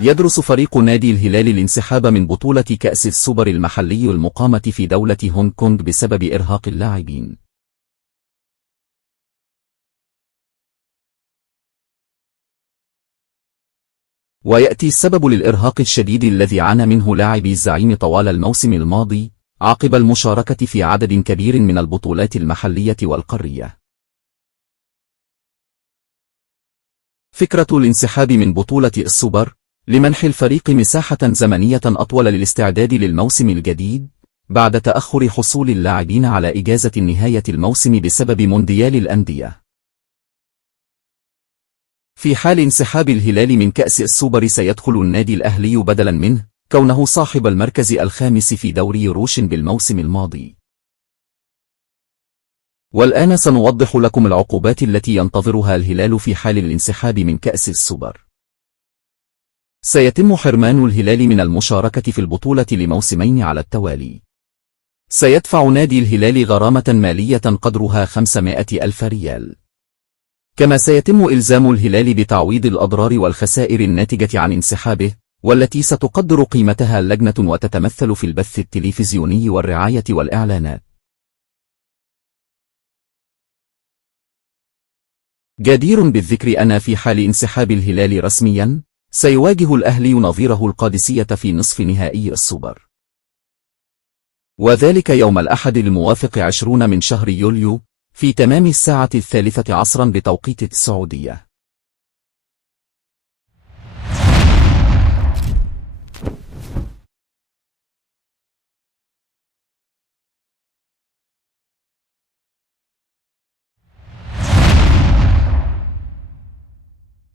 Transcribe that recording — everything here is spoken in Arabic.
يدرس فريق نادي الهلال الانسحاب من بطولة كأس السوبر المحلي المقامة في دولة هونغ كونغ بسبب إرهاق اللاعبين. ويأتي السبب للإرهاق الشديد الذي عانى منه لاعبي الزعيم طوال الموسم الماضي عقب المشاركة في عدد كبير من البطولات المحلية والقارية. فكرة الانسحاب من بطولة السوبر لمنح الفريق مساحة زمنية أطول للاستعداد للموسم الجديد بعد تأخر حصول اللاعبين على إجازة نهاية الموسم بسبب مونديال الأندية. في حال انسحاب الهلال من كأس السوبر سيدخل النادي الأهلي بدلا منه كونه صاحب المركز الخامس في دوري يوروش بالموسم الماضي. والآن سنوضح لكم العقوبات التي ينتظرها الهلال في حال الانسحاب من كأس السوبر. سيتم حرمان الهلال من المشاركة في البطولة لموسمين على التوالي. سيدفع نادي الهلال غرامة مالية قدرها 500 ألف ريال. كما سيتم إلزام الهلال بتعويض الأضرار والخسائر الناتجة عن انسحابه، والتي ستقدر قيمتها اللجنة وتتمثل في البث التلفزيوني والرعاية والإعلانات. جدير بالذكر أن في حال انسحاب الهلال رسميا سيواجه الأهلي نظيره القادسية في نصف نهائي السوبر، وذلك يوم الأحد الموافق 20 من شهر يوليو في تمام الساعة 13 عصرا بتوقيت السعودية.